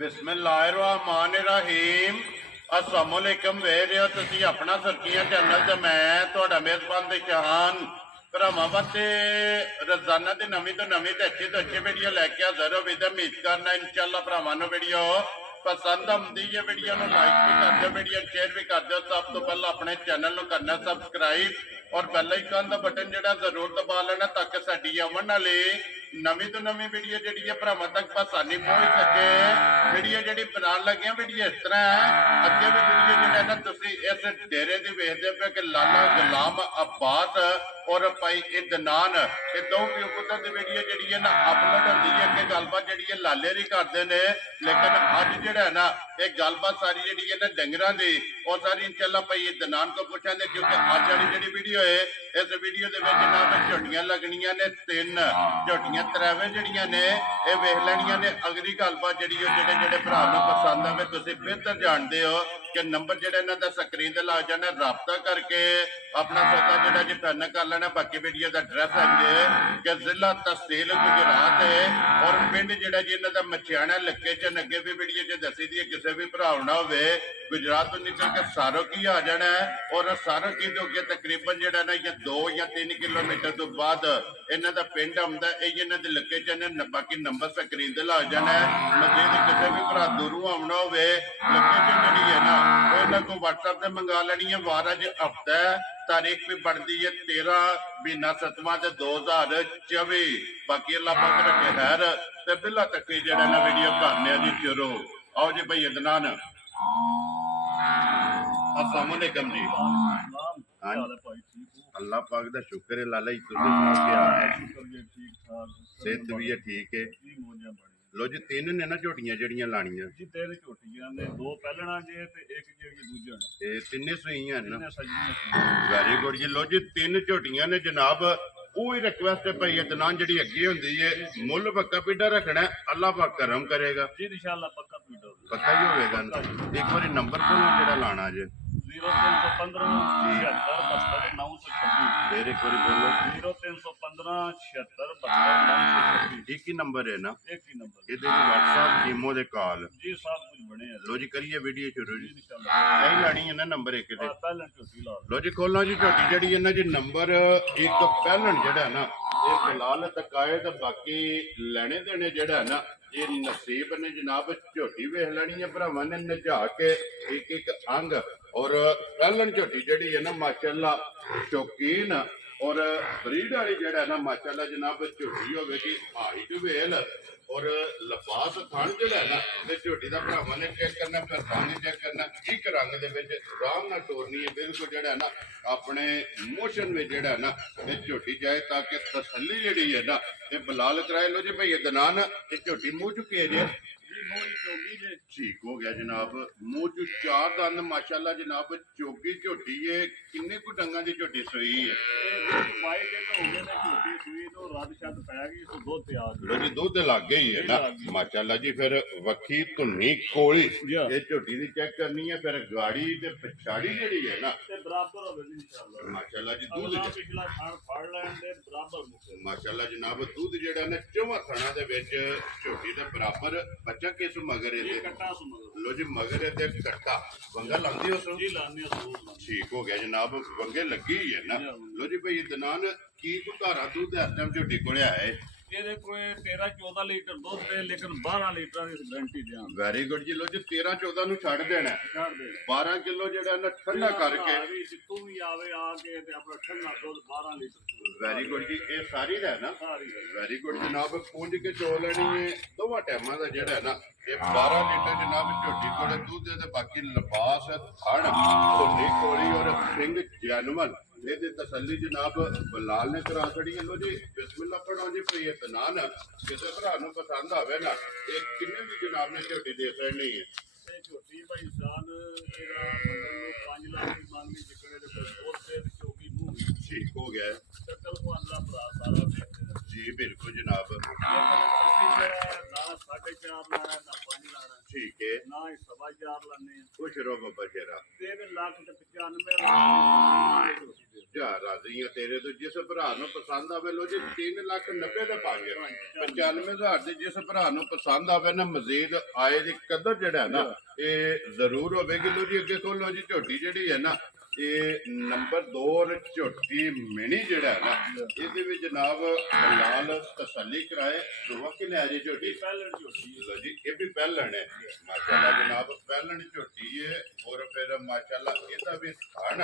बिस्मिल्लाहिर्रहमानिर्रहीम अस्सलामुअलैकुम वेरियो तुसी अपना सरकिया चैनल ते मैं तुहाडा मेजबान ते जहान भरावां वास्ते रोजाना दी नवीं तो अच्छी वीडियो लैके हाजिर हो विद उम्मीद करना इंशाअल्लाह भरावां नूं वीडियो पसंद आउंदी है। वीडियो नूं लाइक भी कर दो, वीडियो शेयर भी कर दो। सब तो पहले अपने चैनल नूं करना सबसक्राइब और बेल आइकन दा बटन जिहड़ा जरूर दबा लेना ताकि साडी आउण वाली नवीं तो नवीं वीडियो जिहड़ी है भरावां तक आसानी पहुंच सके। वीडियो जिहड़ी बनाउण लगे वीडियो इस तरह है, अगे भी वीडियो जिहड़ा ना तुसीं इस डेरे दी वेखदे पे कि लाला गुलाम अब्बास और भाई इदनान ये दो प्यो पुत्तर दी वीडियो जिहड़ी है ना अपलोड होंदी है कि गलबात जिहड़ी है लाले दी करदे ने। लेकिन अज जिहड़ा है ना ये गलबात सारी जिहड़ी है ना डंगरां दी और सारी इंशाअल्लाह भाई इदनान को पुछांगे, क्योंकि अज वाली जिहड़ी वीडियो है इस वीडियो दे विच जनाब झोटियां लगनियां ने 3 झोटियां त्रैवे जिहड़ियां ने ये वेख लैणियां ने। अगली गलबात जिहड़ी है जिहड़े जिहड़े भरा नूं पसंद आवे तुसीं बेहतर जाणदे हो कि नंबर जिहड़ा इन्हां दा स्क्रीन ते ला जाना, राबता करके अपना सौदा जिहड़ा जी फाइनल कर लेना। बाकी वीडियो का एड्रैस है कि जिला तहसील गुजरात है और पिंड जिहड़ा जी इन्हां दा मछियाणा लोकेशन अगे भी वीडियो च दसी दी है। किसी भी भरा ना हो गुजरात तो निकल के सारो की आ जाना है और सारो की तो अगे तकरीबन जिहड़ा ना 2 या 3 किलोमीटर तो बाद इन्हां दा पिंड आउंदा है। इन्हां दी लोकेशन है, बाकी नंबर स्क्रीन ते ला जाना है। मजीद किसी भी भरा दूरों आना हो लोकेशन जिहड़ी है ना वो इन्हां को WhatsApp ते मंगा लैनी है। वार अज हफ्ता है, तारीख भी बढ़ती है 13 महीना 7वां 2024। बाकी अल्लाह पाक रखे खैर ते बिल्ला तक जिहड़ा ना वीडियो करने जी शुरू। आओ जी भाई इदनान, अस्सलाम वालेकुम जी। अल्लाह पाक दा शुक्र है लाला जी, तुसीं सुणाओ क्या हाल है? सेहत भी है ठीक है? लो जी 3 ने ना झोटियां जड़ियां लाणियां जी, 3 झोटियां ने, 2 पहलना जे ते एक जेड़ी दूजा ने, ते तिन्ने सुईयां ना। सजियां वेरी गुड जी। लो जी 3 झोटियां ने जनाब। कोई रिक्वेस्ट है भाई इदनान जी अगे होंगी है मुल पक्का पीडा रखना है, अल्लाह पाक करम करेगा जी इंशाअल्लाह पक्का पीडा पक्का ही होगा ना। एक बार नंबर बोलो जेड़ा लाना जे। 0315 76 72 926। फिर एक बार बोलो। 0315 76 72 926। एक ही नंबर है ना? एक ही नंबर। ये व्हाट्सएप इमो दे कॉल जी सब कुछ बने हैं। लो जी करिए वीडियो शुरू जी। इंशाअल्लाह यही लानी है ना नंबर एक ते। पहलन झोटी ला लो जी खोलना जी झोटी जड़ी है ना जी। नंबर एक पहलन जेड़ा ना ये फिलहाल तकाए तो बाकी लेने देने जेड़ा है ना ये नसीब ने जनाब। झोटी वेख लैनी है भरावां ने नजा के एक एक अंग और पहलन झोटी जड़ी है ना माशाअल्लाह शौकीन और ब्रीड वाली जेड़ा है ना माशाअल्लाह जनाब झोटी होगी। हाइट वेल और लिबास खान जेड़ा है ना ते झोटी दा भरावां ने चेक करना, फिर रंग चेक करना। एक रंग दे विच आराम नाल टोरनी है बिल्कुल जेड़ा है ना अपने मोशन में जेड़ा है ना ये झोटी जाए ताकि तसल्ली जेड़ी है ना ये बलाल कराए। लो जी भाई इदनान ये झोटी मुंह चुकी है जी। ठीक हो गया जनाब। मुंह चू 4 दंद माशाअल्लाह जनाब। चौकी झोटी है, किन्ने को डंगा दी झोटी सुई है? लो जी दूध लग गई है ना माशाअल्लाह जी। फिर वखी धुन्नी कोली ये झोटी दी चेक करनी है। फिर गाड़ी ते पिछाड़ी जेड़ी है ना माशाअल्लाह जी दूध माशाअल्लाह जनाब दूध जेड़ा ना 4 थणा दे विच झोटी दे बराबर। बच्चा किस मगर लो जी मगर कट्टा वंगा लांदी हो जी लाने। ठीक हो गया जनाब, वंगे लगी ही है ना। लो जी भाई इदनान की को धारा दूध इस टाइम झोटी कोले आए? ਇਹਦੇ ਕੋਈ 13-14 ਲੀਟਰ ਦੁੱਧ ਦੇ, ਲੇਕਿਨ 12 ਲੀਟਰਾਂ ਦੀ ਗਾਰੰਟੀ ਦਿਆਂ। ਵੈਰੀ ਗੁੱਡ ਜੀ। ਲੋ ਜੀ 13-14 ਨੂੰ ਛੱਡ ਦੇਣਾ, 12 ਕਿਲੋ ਜਿਹੜਾ ਨਾ ਠੰਡਾ ਕਰਕੇ ਤੂੰ ਵੀ ਆਵੇ ਆ ਕੇ ਤੇ ਆਪਣਾ ਠੰਡਾ ਦੁੱਧ 12 ਲੀਟਰ। ਵੈਰੀ ਗੁੱਡ ਜੀ। ਇਹ ਸਾਰੀ ਦਾ ਨਾ ਸਾਰੀ ਵੈਰੀ ਗੁੱਡ ਜਨਾਬ। ਪੁੰਜ ਕੇ ਚੋ ਲੈਣੀ ਹੈ ਦੋਵਾਂ ਟਾਈਮਾਂ ਦਾ ਜਿਹੜਾ ਨਾ ਇਹ 12 ਲੀਟਰ ਜਨਾਬ ਝੋਟੀ ਕੋਲੇ ਦੁੱਧ ਤੇ ਬਾਕੀ ਲਿਬਾਸ ਥਣ ਧੁੰਨੀ ਕੋਲੀ ਔਰ ਸਿੰਘ ਜੈਨੂਅਲ ये तसली जनाब बलाल ने करा छड़ी है। लो जी बिस्मिल्लाह पढ़ो जी भाई इदनान किसी भरा नूं पसंद आवे ना ये किन्ने भी जनाब ने झोटी दे सकनी है? झोटी भाई सान तेरा मतलब 5 लाख की मांगनी जिकड़े दे कोई दोस्त से चौकी मुंह। ठीक हो गया शक्ल को अल्लाह भरा सारा जी बिल्कुल जनाब। ना 4.5 लाना ना 5 लाना। ठीक है ना ही 4.5 लाने। खुश रहो बाबा शेरा। 3 लाख 95 ਜਾ ਰਾਜ਼ੀ ਆ ਤੇਰੇ ਤੋਂ ਜਿਸ ਭਰਾ ਨੂੰ ਪਸੰਦ ਆਵੇ ਲੋ ਜੀ 3,90,000 ਦੇ ਪਾਗੇ 95,000 ਦੇ ਜਿਸ ਭਰਾ ਨੂੰ ਪਸੰਦ ਆਵੇ ਨਾ ਮਜ਼ੀਦ ਆਏ ਦੀ ਕਦਰ ਜਿਹੜਾ ਹੈ ਨਾ ਇਹ ਜ਼ਰੂਰ ਹੋਵੇਗੀ ਲੋ ਜੀ ਅੱਗੇ ਖੋਲੋ ਜੀ ਝੋਟੀ ਜਿਹੜੀ ਹੈ ਨਾ ਇਹ ਨੰਬਰ 2 ਝੋਟੀ ਮਿਣੀ ਜਿਹੜਾ ਹੈ ਨਾ ਇਹਦੇ ਵਿੱਚ ਜਨਾਬ ਲਾਲ ਤਸੱਲੀ ਕਰਾਏ ਦੋਵਾਂ ਕਿ ਲੈ ਜੀ ਝੋਟੀ ਪਹਿਲਣ ਝੋਟੀ ਲੋ ਜੀ ਇਹ ਵੀ ਪਹਿਲਣ ਹੈ ਮਾਸ਼ਾਅੱਲਾ ਜਨਾਬ ਪਹਿਲਣ ਝੋਟੀ ਹੈ ਔਰ ਫਿਰ ਮਾਸ਼ਾਅੱਲਾ ਇਹਦਾ ਵੀ ਥਣ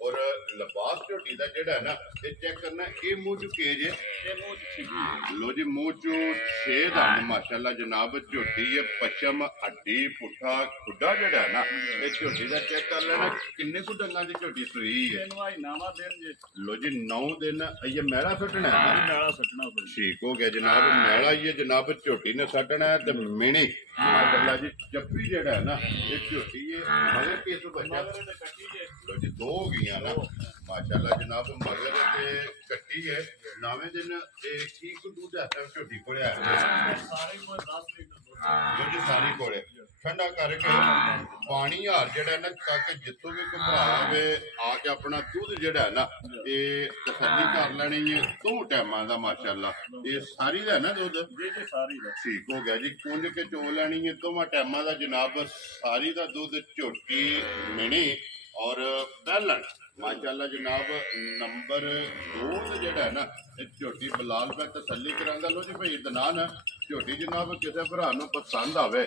ਔਰ ਲਿਬਾਸ ਝੋਟੀ ਦਾ ਜਿਹੜਾ ਹੈ ਨਾ ਇਹ ਚੈੱਕ ਕਰਨਾ ਇਹ ਮੂੰਹ ਚ ਕੇਜ ਹੈ ਇਹ ਮੂੰਹ ਚ ਛਿੱਗੀ ਲੋ ਜੀ ਮੂੰਹ ਚੋਂ 6 ਦੰਦ ਮਾਸ਼ਾਅੱਲਾ ਜਨਾਬ ਝੋਟੀ ਹੈ ਪਛਮ ਹੱਡੀ ਪੁੱਠਾ ਖੁੱਡਾ ਜਿਹੜਾ ਹੈ ਨਾ ਇਹ ਝੋਟੀ ਦਾ ਚੈੱਕ ਕਰ ਲੈਣਾ ਕਿੰਨੇ ਕੁ ਦੰਦਾਂ ਦੀ ਝੋਟੀ ਸੂਈ ਹੈ ਇਹਨੂੰ ਆਈ ਨਾਵਾ ਦੇਣ ਜੇ ਲੋ ਜੀ 9 ਦਿਨ ਇਹ ਮੈਲਾ ਸੁੱਟਣਾ ਹੈ ਨਾ। ਨਾਲਾ ਸੱਟਣਾ ਕੋਈ ਠੀਕ ਹੋ ਗਿਆ ਜਨਾਬ ਮੈਲਾ ਹੀ ਹੈ ਜਨਾਬ ਝੋਟੀ ਨੇ ਸੱਟਣਾ ਹੈ ਤੇ ਮਿਣੀ ਮਾਸ਼ਾਅੱਲਾ ਜੀ ਚੱਪੀ ਜਿਹੜਾ ਹੈ ਨਾ ਇਹ ਝੋਟੀ ਹੈ ਮਗਰ ਕਿਸ ਬੱਚਾ ਮਗਰ ਤੇ ਕੱਟੀ ਜੇ ਲੋ ਜੀ 2 ਹੋ ਗਈਆਂ ਨਾ ਮਾਸ਼ਾਅੱਲਾ ਜਨਾਬ ਮਗਰ ਤੇ ਕੱਟੀ ਹੈ 9ਵੇਂ ਦਿਨ ਇਹ ਕੀ ਕੁ ਦੁੱਧ ਹੈ ਝੋਟੀ ਕੋਲੇ ਆ ਸਾਰੇ ਕੋਲ 10 ਲੀਟਰ ਦੁੱਧ ਲੋ ਜੀ ਸਾਰੀ ਕੋਲੇ ਠੰਡਾ ਕਰਕੇ ਪਾਣੀ ਹਾਰ ਜਿਹੜਾ ਨਾ ਤੱਕ ਜਿੱਥੋਂ ਵੀ ਘਬਰਾ ਆਵੇ ਆ ਕੇ ਆਪਣਾ ਦੁੱਧ ਜਿਹੜਾ ਹੈ ਨਾ ਇਹ ਤਸੱਲੀ ਕਰ ਲੈਣੀ ਹੈ 2 ਟਾਈਮਾਂ ਦਾ ਮਾਸ਼ਾਅੱਲਾ ਇਹ ਸਾਰੀ ਦਾ ਨਾ ਦੁੱਧ ਜੇ ਸਾਰੀ ਦਾ ਠੀਕ ਹੋ ਗਿਆ ਜੀ ਕੁੰਝ ਕੇ ਚੋ ਲੈਣੀ ਹੈ 2 ਟਾਈਮਾਂ ਦਾ ਜਨਾਬ ਸਾਰੀ ਦਾ ਦੁੱਧ ਝੋਟੀ ਮਿਣੀ ਔਰ ਪਹਿਲਣ ਮਾਸ਼ਾਅੱਲਾ ਜਨਾਬ ਨੰਬਰ 2 ਤੇ ਜਿਹੜਾ ਹੈ ਨਾ ਇਹ ਝੋਟੀ ਬਲਾਲ ਪੈ ਤਸੱਲੀ ਕਰਾਂਦਾ ਲੋ ਜੀ ਭਾਈ ਦਨਾਨ ਝੋਟੀ ਜਨਾਬ ਕਿਸੇ ਭਰਾ ਨੂੰ ਪਸੰਦ ਆਵੇ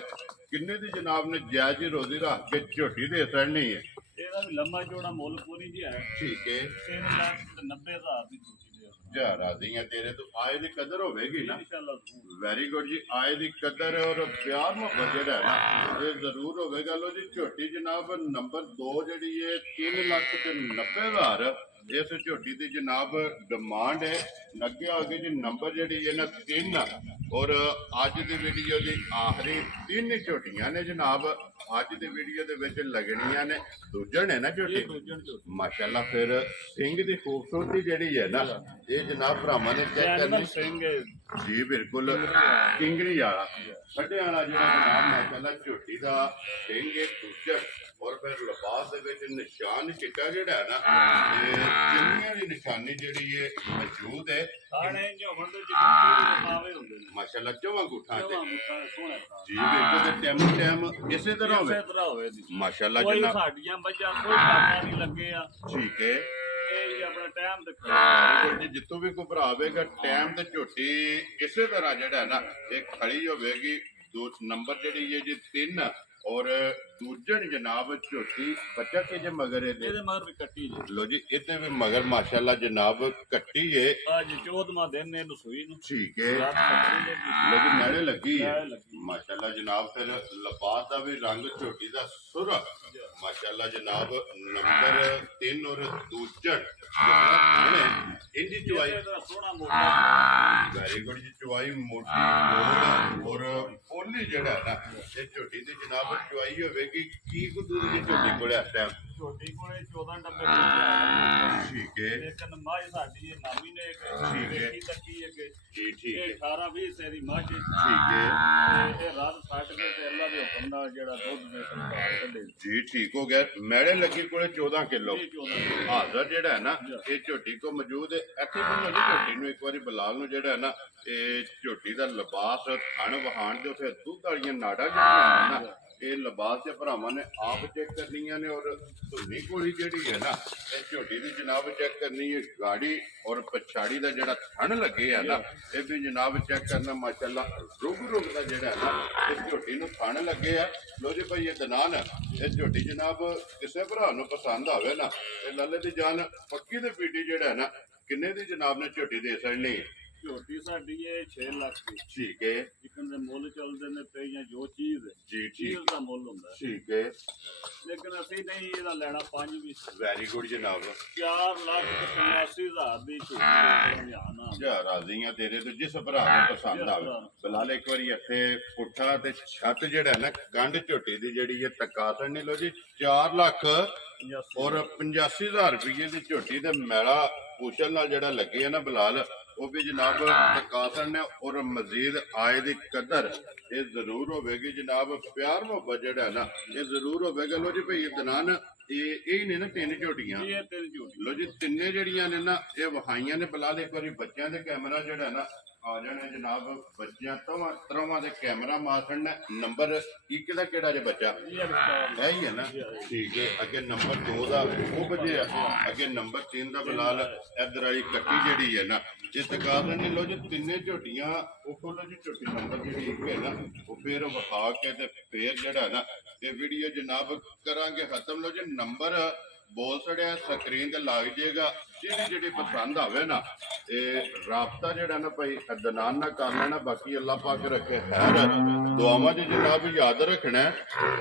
ਕਿੰਨੇ ਦੀ ਜਨਾਬ ਨੇ ਜਾਇਜ਼ ਰੋਜ਼ੀ ਰੱਖ ਕੇ ਝੋਟੀ ਦੇ ਸੜਨੀ ਹੈ ਇਹਦਾ ਵੀ ਲੰਮਾ ਚੌੜਾ ਮੁੱਲ ਪੂਰੀ ਜੀ ਹੈ ਠੀਕ ਹੈ 3,90,000 ਦੀ ਝੋਟੀ ਦੇ ਜਾ ਰਾਜ਼ੀਆਂ ਤੇਰੇ ਤੋਂ ਆਏ ਦੀ ਕਦਰ ਹੋਵੇਗੀ ਨਾ ਇਨਸ਼ਾਅੱਲਾ ਜ਼ਰੂਰ ਵੈਰੀ ਗੁੱਡ ਜੀ ਆਏ ਦੀ ਕਦਰ ਔਰ ਪਿਆਰ ਮੁਹੱਬਤ ਜਿਹੜਾ ਹੈ ਨਾ ਇਹ ਜ਼ਰੂਰ ਹੋਵੇਗਾ ਲੋ ਜੀ ਝੋਟੀ ਜਨਾਬ ਨੰਬਰ 2 ਜਿਹੜੀ ਹੈ 3,90,000 ਇਸ ਝੋਟੀ ਦੀ ਜਨਾਬ ਡਿਮਾਂਡ ਹੈ ਅੱਗੇ ਆ ਗਈ ਜੀ ਨੰਬਰ ਜਿਹੜੀ ਹੈ ਨਾ 3 ਔਰ ਅੱਜ ਦੀ ਵੀਡੀਓ ਦੀ ਆਖਰੀ 3 ਝੋਟੀਆਂ ਨੇ ਜਨਾਬ ਅੱਜ ਦੀ ਵੀਡੀਓ ਦੇ ਵਿੱਚ ਲੱਗਣੀਆਂ ਨੇ ਦੂਜਣ ਹੈ ਨਾ ਝੋਟੀ ਦੂਜਣ ਝੋਟੀ ਮਾਸ਼ਾਅੱਲਾ ਫਿਰ ਸਿੰਘ ਦੀ ਖੂਬਸੂਰਤੀ ਜਿਹੜੀ ਹੈ ਨਾ ਇਹ ਜਨਾਬ ਭਰਾਵਾਂ ਨੇ ਚੈੱਕ ਕਰਨੀ ਸਿੰਘ ਜੀ ਬਿਲਕੁਲ ਕਿੰਗਰੀ ਵਾਲਾ ਛੱਡੇ ਵਾਲਾ ਜਿਹੜਾ ਜਨਾਬ ਮਾਸ਼ਾਅੱਲਾ ਝੋਟੀ ਦਾ ਸਿੰਘ ਹੈ ਦੂਜਣ ਔਰ ਫਿਰ ਲਿਬਾਸ ਦੇ ਵਿੱਚ ਨਿਸ਼ਾਨ ਚਿੱਟਾ ਜਿਹੜਾ ਹੈ ਨਾ ਇਹ ਚਿੰਨੀਆਂ ਦੀ ਨਿਸ਼ਾਨੀ ਜਿਹੜੀ ਹੈ ਮੌਜੂਦ ਹੈ ਆਣੇ ਜੋ ਬੰਦੇ ਜੀ ਪਾਵੇ ਹੁੰਦੇ ਨੇ ਮਾਸ਼ਾਅੱਲਾ ਚੌਵਾਂ ਗੁੱਠਾਂ ਤੇ ਜਵਾਂ ਮੁੱਕਾ ਸੋਹਣਾ ਜੀ ਬਿਲਕੁਲ ਤੇ ਟਾਈਮ ਇਸੇ ਤਰ੍ਹਾਂ ਹੋਵੇ ਇਸੇ ਤਰ੍ਹਾਂ ਹੋਵੇ ਜੀ ਮਾਸ਼ਾਅੱਲਾ ਕੋਈ ਜਨਾਬ ਸਾਡੀਆਂ ਬੱਚਾ ਕੋਈ ਕਾਮਾ ਨਹੀਂ ਲੱਗੇ ਆ ਠੀਕ ਹੈ ਇਹ ਜੀ ਆਪਣਾ ਟਾਈਮ ਤੇ ਜੀ ਜਿੱਥੋਂ ਵੀ ਘਬਰਾਵੇਗਾ ਟਾਈਮ ਤੇ ਝੋਟੀ ਇਸੇ ਤਰ੍ਹਾਂ ਜਿਹੜਾ ਹੈ ਨਾ ਇਹ ਖੜੀ ਹੋਵੇਗੀ ਨੰਬਰ ਜਿਹੜੀ ਹੈ ਜੀ 3 ਔਰ ਦੂਜਣ ਜਨਾਬ ਝੋਟੀ ਬੱਚਾ ਕੇ ਜੇ ਮਗਰ ਇਹਦੇ ਇਹਦੇ ਮਗਰ ਵੀ ਕੱਟੀ ਜੀ ਲੋ ਜੀ ਇਹਦੇ ਵੀ ਮਗਰ ਮਾਸ਼ਾਅੱਲਾ ਜਨਾਬ ਕੱਟੀ ਏ ਅੱਜ 14ਵਾਂ ਦਿਨ ਨੇ ਇਹਨੂੰ ਸੂਈ ਨੂੰ ਠੀਕ ਹੈ ਰਾਤ ਕੱਟੀ ਦੇ ਲੋ ਜੀ ਨਾਲੇ ਲੱਗੀ ਹੈ ਨਾਲੇ ਲੱਗੀ। ਮਾਸ਼ਾਅੱਲਾ ਜਨਾਬ ਫਿਰ ਲਿਬਾਸ ਦਾ ਵੀ ਰੰਗ ਝੋਟੀ ਦਾ ਸੁਰ ਮਾਸ਼ਾਅੱਲਾ ਜਨਾਬ ਨੰਬਰ 3 ਔਰ ਦੂਜਣ ਇੰਦੀ ਚੁਆਈ ਇਹਦਾ ਸੋਹਣਾ ਮੋਟਾ ਵੈਰੀ ਗੁੱਡ ਜੀ ਚੁਆਈ ਮੋਟੀ ਔਰ ਪੋਲੀ ਜਿਹੜਾ ਹੈ ਨਾ ਇਹ ਝੋਟੀ ਦੀ ਜਨਾਬ ਚੁਆਈ ਹੋਵੇਗੀ ਕੀ ਕੁ ਦੁੱਧ ਦੀ ਝੋਟੀ ਕੋਲ ਇਸ ਟਾਈਮ ਛੋਟੀ ਕੋਲੇ 14 ਡੱਬੇ ਦੁੱਧ ਠੀਕ ਹੈ ਲੇਕਿਨ ਮਾਝ ਸਾਡੀ ਇਹ ਨਾਮੀ ਨੇ ਇੱਕ ਠੀਕ ਹੈ। ਵੇਖੀ ਤੱਕੀ ਅੱਗੇ ਜੀ ਠੀਕ ਹੈ ਇਹ 18 20 ਸੇ ਦੀ ਮਾਝ ਠੀਕ ਹੈ ਇਹ ਰਾਤ ਫਟ ਕੇ ਤੇ ਅੱਲਾ ਦੇ ਹੁਕਮ ਨਾਲ ਜਿਹੜਾ ਦੁੱਧ ਦੇ ਸੰਭਾਲ ਕੱਢੇ ਜੀ ਠੀਕ ਹੋ ਗਿਆ ਮੈੜੇ ਲੱਗੀ ਕੋਲੇ 14 ਕਿਲੋ ਇਹ 14 ਹਾਜ਼ਰ ਜਿਹੜਾ ਹੈ ਨਾ ਇਹ ਝੋਟੀ ਕੋ ਮੌਜੂਦ ਹੈ ਇੱਥੇ ਬੰਨੋ ਜੀ ਝੋਟੀ ਨੂੰ ਇੱਕ ਵਾਰੀ ਬਲਾਲ ਨੂੰ ਜਿਹੜਾ ਹੈ ਨਾ ਇਹ ਝੋਟੀ ਦਾ ਲਿਬਾਸ ਥਣ ਵਹਾਣ ਦੇ ਉੱਥੇ ਦੁੱਧ ਵਾਲੀਆਂ ਨਾੜਾਂ ਜਿਹੜੀਆਂ ਨੇ ਨਾ ਇਹ ਲਿਬਾਸ ਦੇ ਭਰਾਵਾਂ ਨੇ ਆਪ ਚੈੱਕ ਕਰਨੀਆਂ ਨੇ ਔਰ ਧੁੰਨੀ ਕੋਲੀ ਜਿਹੜੀ ਹੈ ਨਾ ਇਹ ਝੋਟੀ ਦੀ ਜਨਾਬ ਚੈੱਕ ਕਰਨੀ ਹੈ ਗਾੜੀ ਔਰ ਪਛਾੜੀ ਦਾ ਜਿਹੜਾ ਥਣ ਲੱਗੇ ਆ ਨਾ ਇਹ ਵੀ ਜਨਾਬ ਚੈੱਕ ਕਰਨਾ ਮਾਸ਼ਾਅੱਲਾ ਰੁਗ ਦਾ ਜਿਹੜਾ ਹੈ ਨਾ ਇਹ ਝੋਟੀ ਨੂੰ ਥਣ ਲੱਗੇ ਆ ਲੋ ਜੀ ਭਾਈ ਇਹ ਦਨਾਨ ਇਹ ਝੋਟੀ ਜਨਾਬ ਕਿਸੇ ਭਰਾ ਨੂੰ ਪਸੰਦ ਆਵੇ ਨਾ ਇਹ ਲੱਲੇ ਦੀ ਜਾਨ ਪੱਕੀ ਤੇ ਪੀਟੀ ਜਿਹੜਾ ਹੈ ਨਾ ਕਿੰਨੇ ਦੀ ਜਨਾਬ ਨੇ ਝੋਟੀ ਦੇ ਸੜਨੀ ਝੋਟੀ ਸਾਡੀ ਇਹ 6 ਲੱਖ ਦੀ ਠੀਕ ਹੈ ਜਿੱਕਣ ਦੇ ਮੁੱਲ ਚੱਲਦੇ ਨੇ ਤੇ ਜਾਂ ਜੋ ਚੀਜ਼ ਹੈ ਜੀ ਚੀਜ਼ ਠੀਕ ਦਾ ਮੁੱਲ ਹੁੰਦਾ ਹੈ। ਠੀਕ ਹੈ ਲੇਕਿਨ ਅਸੀਂ ਨਹੀਂ ਇਹਦਾ ਲੈਣਾ 5 ਵੀ ਵੈਰੀ ਗੁੱਡ ਜਨਾਬ 4,85,000 ਦੀ ਝੋਟੀ ਹਰਿਆਣਾ ਜਾ ਰਾਜ਼ੀਆਂ ਤੇਰੇ ਤੋਂ ਜਿਸ ਭਰਾ ਨੂੰ ਪਸੰਦ ਆਵੇ ਫਿਲਹਾਲ ਇੱਕ ਵਾਰੀ ਇੱਥੇ ਪੁੱਠਾ ਤੇ ਛੱਤ ਜਿਹੜਾ ਨਾ ਗੰਢ ਝੋਟੀ ਦੀ ਜਿਹੜੀ ਹੈ ਤੱਕਾ ਸੜਨੀ ਲੋ ਜੀ 4 ਲੱਖ ਔਰ 85,000 ਰੁਪਏ ਦੀ ਝੋਟੀ ਤੇ ਮੈਲਾ ਪੂਛਲ ਨਾਲ ਜਿਹੜਾ ਲੱਗੇ ਆ ਨਾ ਬਲਾਲ ਉਹ ਵੀ ਜਨਾਬ ਤਕਾਸਨ ਨੇ ਔਰ ਮਜ਼ੀਦ ਆਏ ਦੀ ਕਦਰ ਇਹ ਜ਼ਰੂਰ ਹੋਵੇਗੀ ਜਨਾਬ ਪਿਆਰ ਮੁਹੱਬਤ ਜਿਹੜਾ ਨਾ ਇਹ ਜ਼ਰੂਰ ਹੋਵੇਗਾ ਲੋ ਜੀ ਭਈ ਦਨਾਨ ਇਹ ਨੇ ਨਾ ਤਿੰਨ ਝੋਟੀਆਂ ਇਹ ਤਿੰਨ ਝੋਟੀ ਲੋ ਜੀ ਤਿੰਨੇ ਜਿਹੜੀਆਂ ਨੇ ਨਾ ਇਹ ਵਹਾਈਆਂ ਨੇ ਬਲਾਲ ਇੱਕ ਵਾਰੀ ਬੱਚਿਆਂ ਦੇ ਕੈਮਰਾ ਜਿਹੜਾ ਨਾ ਆ ਜਾਣੇ ਜਨਾਬ ਬੱਚਿਆਂ ਤਰ੍ਹਾਂ ਦੇ ਕੈਮਰਾ ਮਾਰਨ ਨੰਬਰ 1 ਦਾ ਕਿਹੜਾ ਜੇ ਬੱਚਾ ਹੈ ਹੀ ਹੈ ਨਾ ਠੀਕ ਹੈ ਅੱਗੇ ਨੰਬਰ 2 ਦਾ ਉਹ ਵਜੇ ਅੱਗੇ ਨੰਬਰ 3 ਦਾ ਬਲਾਲ ਇਧਰ ਵਾਲੀ ਕੱਟੀ ਜਿਹੜੀ ਹੈ ਨਾ ਇਹ ਤਕਾਰਨ ਨੇ ਲੋ ਜੀ ਤਿੰਨੇ ਝੋਟੀਆਂ ਉਹ ਕੋਲ ਜੀ ਝੋਟੀ ਨੰਬਰ ਜਿਹੜੀ 1 ਹੈ ਨਾ ਉਹ ਫੇਰ ਵਿਖਾ ਕੇ ਤੇ ਫੇਰ ਜਿਹੜਾ ਨਾ ਇਹ ਵੀਡੀਓ ਜਨਾਬ ਕਰਾਂਗੇ ਖਤਮ ਲੋ ਜੀ ਨੰਬਰ ਬੋਲ ਸੜਿਆ ਸਕਰੀਨ ਤੇ ਲੱਗ ਜਾਏਗਾ ਜਿਹੜੀ ਪਸੰਦ ਆਵੇ ਨਾ ਇਹ ਰਾਬਤਾ ਜਿਹੜਾ ਨਾ ਭਾਈ ਅਦਨਾਨ ਨਾਲ ਕਰ ਲੈਣਾ ਬਾਕੀ ਅੱਲਾਹ ਪਾਕ ਰੱਖੇ ਖੈਰ ਦੁਆਵਾਂ ਚ ਜਨਾਬ ਯਾਦ ਰੱਖਣਾ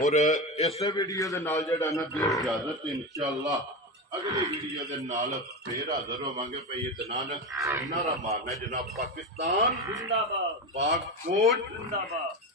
ਔਰ ਇਸੇ ਵੀਡੀਓ ਦੇ ਨਾਲ ਜਿਹੜਾ ਨਾ ਦੀ ਇਜਾਜ਼ਤ ਇਨਸ਼ਾਅੱਲਾ ਅਗਲੀ ਵੀਡੀਓ ਦੇ ਨਾਲ ਫੇਰ ਹਾਜ਼ਰ ਹੋਵਾਂਗੇ ਭਾਈ ਅਦਨਾਨ ਨਾਰਾ ਮਾਰਨਾ ਜਨਾਬ ਪਾਕਿਸਤਾਨ ਜ਼ਿੰਦਾਬਾਦ ਪਾਕ ਫੌਜ ਜ਼ਿੰਦਾਬਾਦ